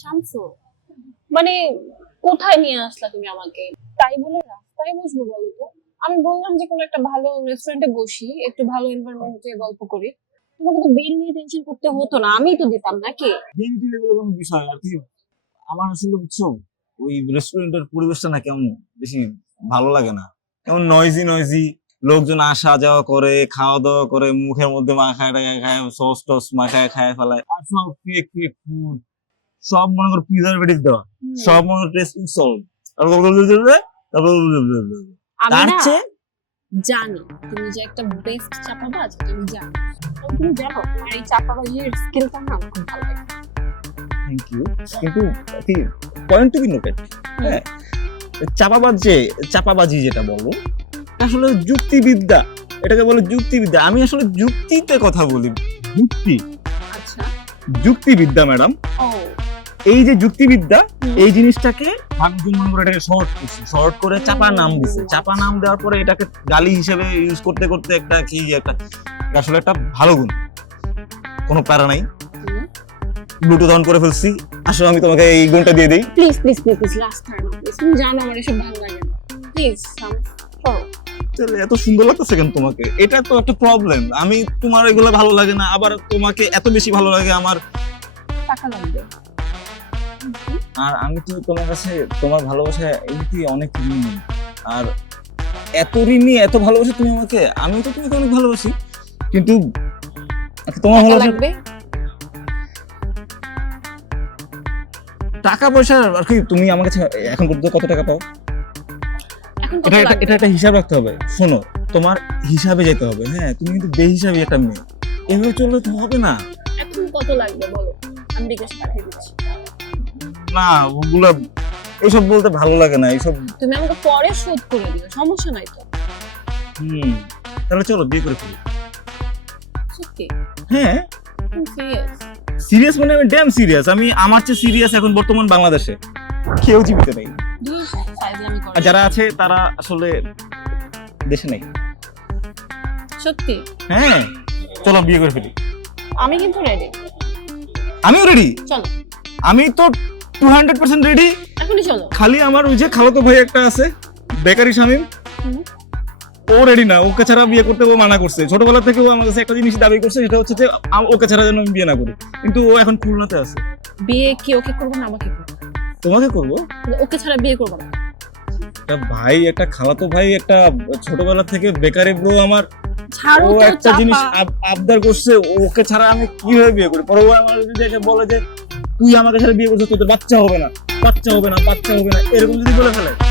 শামসু মানে কোথায় নিয়ে আসলা তুমি আমাকে? তাই বলে রাস্তায় বসবো বলো তো আমি বললাম যে কোনো একটা ভালো রেস্টুরেন্টে বসি একটু ভালো এনভায়রনমেন্টে গল্প করি। তোমাকে তো বিল নিয়ে টেনশন করতে হতো না আমি তো দিতাম নাকি? বিল টিল এগুলো কোনো বিষয় আর কি আমার আসলে বুঝছ ওই রেস্টুরেন্টের পরিবেশটা না কেমন বেশি ভালো লাগে না। কেমন নয়জি নয়জি লোকজন আসা যাওয়া করে খাওয়া দাওয়া করে মুখের মধ্যে মাখায় টাখায় খায় সস টস মাখায় খায় ফেলায়। আর সব ফেক ফেক ফুড সব মনে করো প্রিজারভেটিভ দেওয়া। সব মনে করো টেস্টিং সল্ট তারপর জানি। তুমি যে একটা বেস্ট চাপাবাজ আমি জানি। তুমি জানো তোমার এই চাপাবাজির স্কিলটা না খুব ভালো লাগে। থ্যাংক ইউ কিন্তু পয়েন্ট টু বি নোটেড হ্যাঁ। চাপাবাজ যে চাপাবাজি যেটা বলো আসলে যুক্তিবিদ্যা। এটাকে বলে যুক্তিবিদ্যা। আমি আসলে যুক্তিতে কথা বলি। যুক্তি। আচ্ছা। যুক্তিবিদ্যা ম্যাডাম ও। এই যে যুক্তিবিদ্যা এই জিনিসটাকে মনে এটাকে শর্ট করছে। শর্ট করে চাপা নাম দিছে। চাপা নাম দেওয়ার পরে এটাকে গালি হিসেবে ইউজ করতে করতে একটা কি একটা আসলে একটা ভালো গুণ। কোনো প্যারা নাই। ব্লুটুথ অন করে ফেলছি। আসো আমি তোমাকে এই গুণটা দিয়ে দিই। Please please please please last time তুমি জানো আমার এসব ভালো লাগে না। প্লিজ এত সুন্দর লাগতেছে কেন তোমাকে? এটা তো একটা প্রবলেম আমি তোমার এগুলো ভালো লাগে না আবার তোমাকে এত বেশি ভালো লাগে আমার টাকা লাগবে। আর আমি তো তোমার কাছে তোমার ভালোবাসা এমনিতেই অনেক ঋণী। আর এত ঋণী এত ভালোবাসা তুমি আমাকে আমি তো তোমাকে অনেক ভালোবাসি কিন্তু তোমার টাকা ভালোবাসা লাগবে? টাকা পয়সা আর কি তুমি আমার কাছে এখন পর্যন্ত কত টাকা পাও? এখন এটা এটা- একটা হিসাব রাখতে হবে। শোনো তোমার হিসাবে যেতে হবে হ্যাঁ? তুমি কিন্তু বেহিসাবি একটা মেয়ে। এভাবে চললে তো হবে না। এখন কত লাগবে বলো? আমি বিকাশ পাঠিয়ে দিচ্ছি। না ওগুলা এইসব বলতে ভালো লাগে না এইসব তুমি আমাকে পরে শোধ করে দিও সমস্যা নাই তো। হুম তাহলে চলো বিয়ে করে ফেলি। সত্যি? হ্যাঁ। সিরিয়াস মানে আমি ড্যাম সিরিয়াস আমি আমার চেয়ে সিরিয়াস এখন বর্তমান বাংলাদেশে। কেউ জীবিত নেই। আর যারা আছে তারা আসলে দেশে নেই। সত্যি? হ্যাঁ চলো বিয়ে করে ফেলি। আমি কিন্তু রেডি আমিও রেডি চলো। আমি তো টু হান্ড্রেড পার্সেন্ট রেডি এখনই চলো। খালি আমার ওই যে খালাতো ভাই একটা আছে বেকারি শামিম। ও রেডি না ওকে ছাড়া বিয়ে করতে ও মানা করছে। ছোটবেলা থেকে ও আমার কাছে একটা জিনিস দাবি করছে সেটা হচ্ছে যে আম- ওকে ছাড়া যেন আমি বিয়ে না করি। কিন্তু ও এখন খুলনাতে আছে। বিয়ে কি ওকে করব না আমাকে করব? তোমাকে করব? ওকে ছাড়া বিয়ে করব না। একটা ভাই একটা খালাতো ভাই একটা ছোটবেলা থেকে বেকারি ব্রো আমার। ছাড়ো ও তো একটা জিনিস চাপা। আব- আবদার করছে ওকে ছাড়া আমি কীভাবে বিয়ে করি? পরে ও আমার যদি এসে বলে যে তুই আমাকে সাথে বিয়ে করছিস, তোদের বাচ্চা হবে না, বাচ্চা হবে না, বাচ্চা হবে না, এরকম যদি বলে ফেলে।